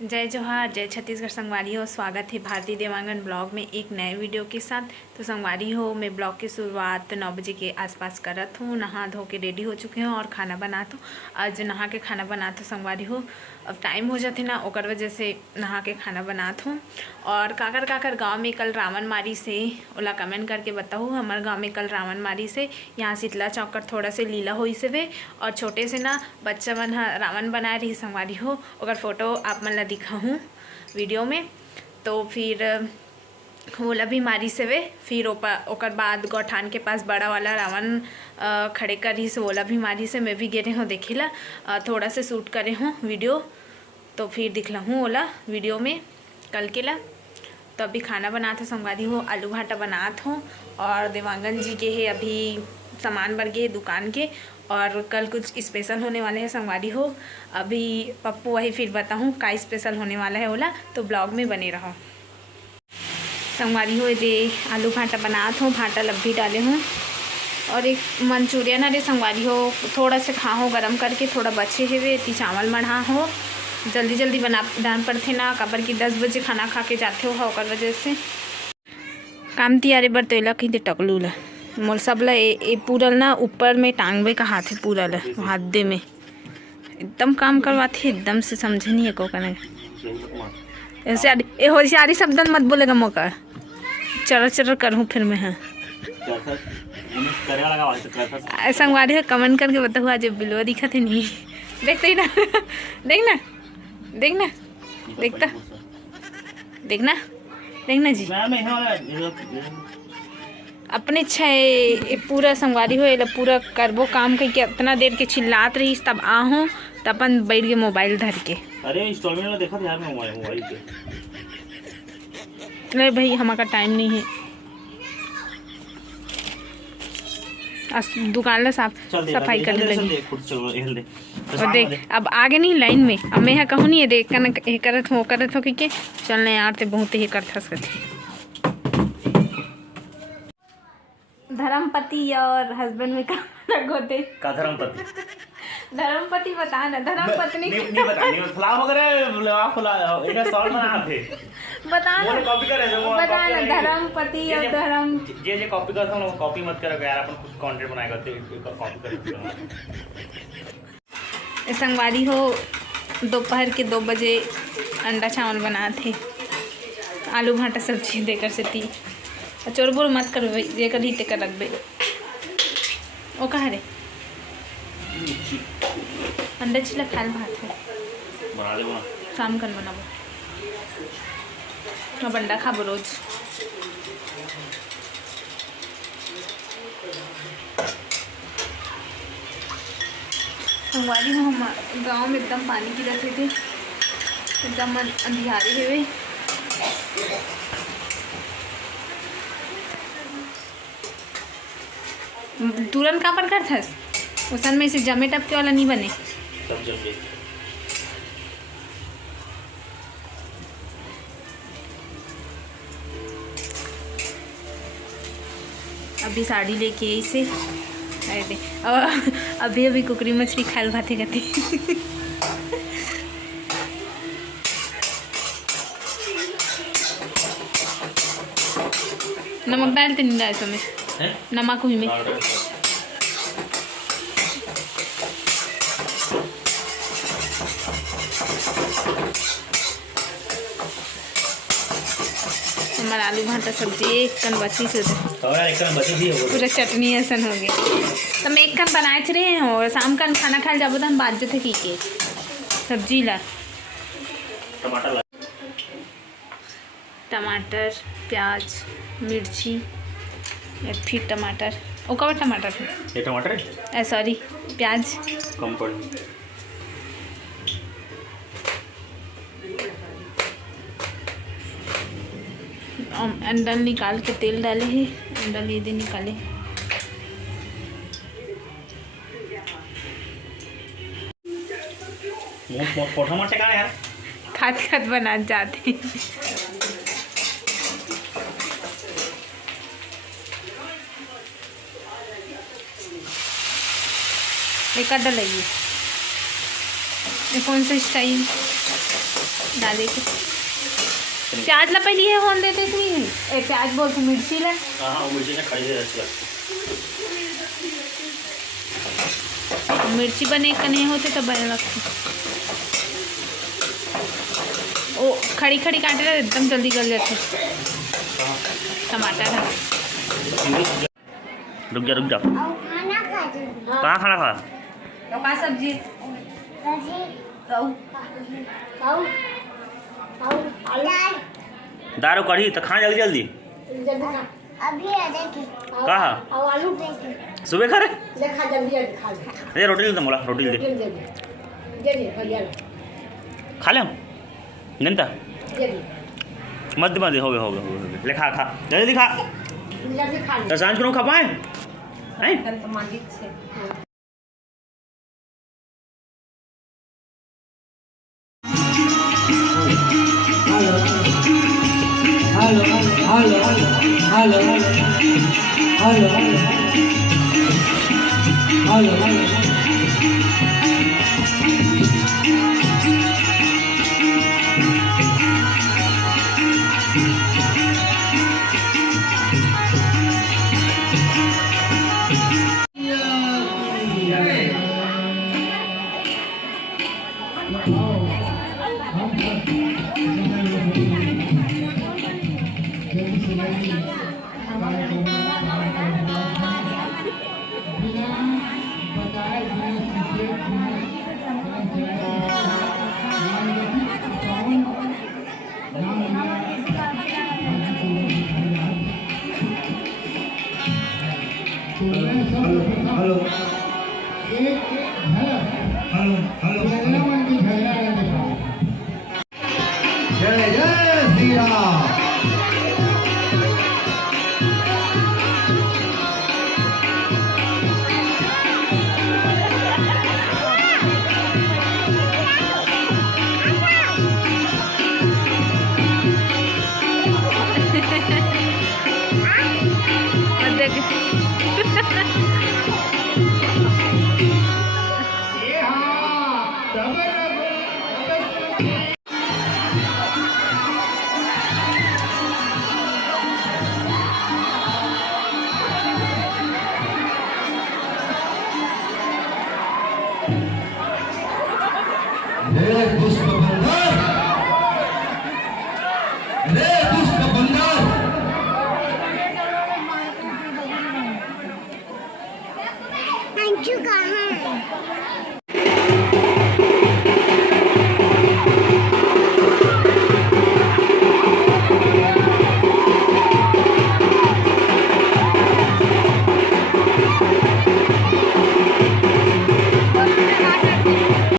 जय जोहार, जय छत्तीसगढ़। संगवारी हो, स्वागत है भारती देवांगन ब्लॉग में एक नए वीडियो के साथ। तो संगवारी हो, मैं ब्लॉग की शुरुआत 9 बजे के आसपास करत हूँ। नहा धो के रेडी हो चुके हूँ और खाना बनात हूँ। आज नहा के खाना बनात हूँ संगवारी हो। अब टाइम हो जाते ना, ओकर वजह से नहा के खाना बनात हूँ। और काकर गाँव में कल रावण मारी से ओला कमेंट करके बताओ। हमारे गाँव में कल रावण मारी से यहाँ शीतला चौक कर थोड़ा से लीला हुई से वे और छोटे से ना बच्चा मन रावण बनाए रही संगवारी हो। ओकर फोटो आप मन ला दिखा हूँ वीडियो में। तो फिर ओला भी मारी से वे फिर ओकर बाद गौठान के पास बड़ा वाला रावण खड़े करी से ओला भी मारी से मैं भी गिरे हूँ देखेला। थोड़ा से शूट करे हूँ वीडियो, तो फिर दिखला हूँ ओला वीडियो में कल के ला। तो अभी खाना बनाते संगवारी हो, आलू भाटा बनात हूँ। और देवांगन जी के है अभी सामान बढ़ गए दुकान के, और कल कुछ स्पेशल होने वाले हैं संगवारी हो। अभी पप्पू वही फिर बताऊँ का स्पेशल होने वाला है ओला, तो ब्लॉग में बने रहो संगवारी हो। ये आलू भाटा बनात हूँ, भाटा लब्भी डाले हूँ। और एक मंचूरियन है संगवारी हो, थोड़ा से खाओ गरम करके, थोड़ा बचे है वे ती चावल मढ़ा हो। जल्दी जल्दी बना डाल पड़ते ना, काबर की 10 बजे खाना खा के जाते हो ओकर वजह से काम तियारे बर तेला कहीं टकलू ला मोल सब ला ए पूरल ना ऊपर में टांगवे का हाथ है पूरा ला हाथ दे में एकदम काम करवाते एकदम से समझे नहीं है को कने ऐसे ए होशियारी शब्द मत बोलेगा मौका चर चर करूँ फिर मैं हाँ संगवारी है। कमेंट करके बताओ आज बिलवा दिखा थे नहीं देखते ही ना देखना देखना देखता देखना देखना जी अपने छे पूरा संगवारी हो पूरा करबो काम के इतना देर के चिल्लात रही तब आहूँ तब अपन बैठ गए मोबाइल धर के। अरे इंस्टॉलमेंट में देखा यार मोबाइल पे। नहीं भाई हमारा टाइम नहीं है, दुकान ला साफ सफाई करने लगी। और देख अब आगे नहीं लाइन में, अब मैं कहूँ नहीं देख करत हो कि चलने यार ते बहुत ही करता सकती। धर्मपति और हस्बैंड में कहाँ होते का धर्मपति धर्मपति बता ना धर्मपत्नी नहीं बता नहीं फला वगैरह लवा फला इधर सॉल्व बना थे बता ना कॉपी करे जो बता ना धर्मपति और धर्म जे कॉपी करता हूं कॉपी मत करो यार, अपन कुछ कंटेंट बनाएगा तो कॉपी कर। संगवारी हो दोपहर के 2 बजे अंडा चावल बनाए थे, आलू भाटा सब्जी देकर से थी। चोर बोल मत करो भाई, जे कर ही टेकर रख बे ओ कहा रे अंडा चिला खाल भात है बना दे बना शाम कर बनाबो। अब अंडा खाबो रोज। संगवारी हो हम गाँव में एकदम पानी गिरत थे, एकदम अंधियारे हुए। तुरंत का पर कर थस उसन में से जमे टपके वाला नहीं बने सब जम गए। अभी साड़ी लेके आई से अरे अभी अभी कुकरी मछली खाल भाते करती नमक डालते नहीं डालते में नमक हुई में हमारा आलू भाटा सब्जी एक कन बची से पूरा चटनी ऐसन हो गया। तो मैं एक कन बनाए रहे हैं और शाम का खाना खाए जाबो तो हम बात जो थे की के सब्जी ला टमाटर प्याज मिर्ची फिर टमाटर ओ कब टमाटर ये टमाटर सॉरी प्याज कम पड़ अंडा निकाल के तेल डाले हैं, अंडा ले दे निकाले खात खात बना जाते एक डालिए कौन सा स्टाइल डाले के प्याज ला पहले ये होन देते इतनी ए प्याज बोल तू मिर्ची ले। हां मिर्ची ने खाई दे रहा। मिर्ची बने कने होते तब बने लगते ओ खड़ी खड़ी काटे ना एकदम जल्दी गल जाते। टमाटर है रुक जा कहाँ खाना खा तो का सब्जी दारू कढ़ी तो खा जल्दी जल्दी अभी आ जाएगी कहा आलू सुबह खा रहे देखा जल्दी खा अरे रोटी ले मोला रोटी दे दे भैया खा ले नंता दे मत हो गया ले खा जल्दी खा जल्दी खा तो सांझ को खा पाए हैं तो मालिक से हेलो जय जय श्री राम। ये हाँ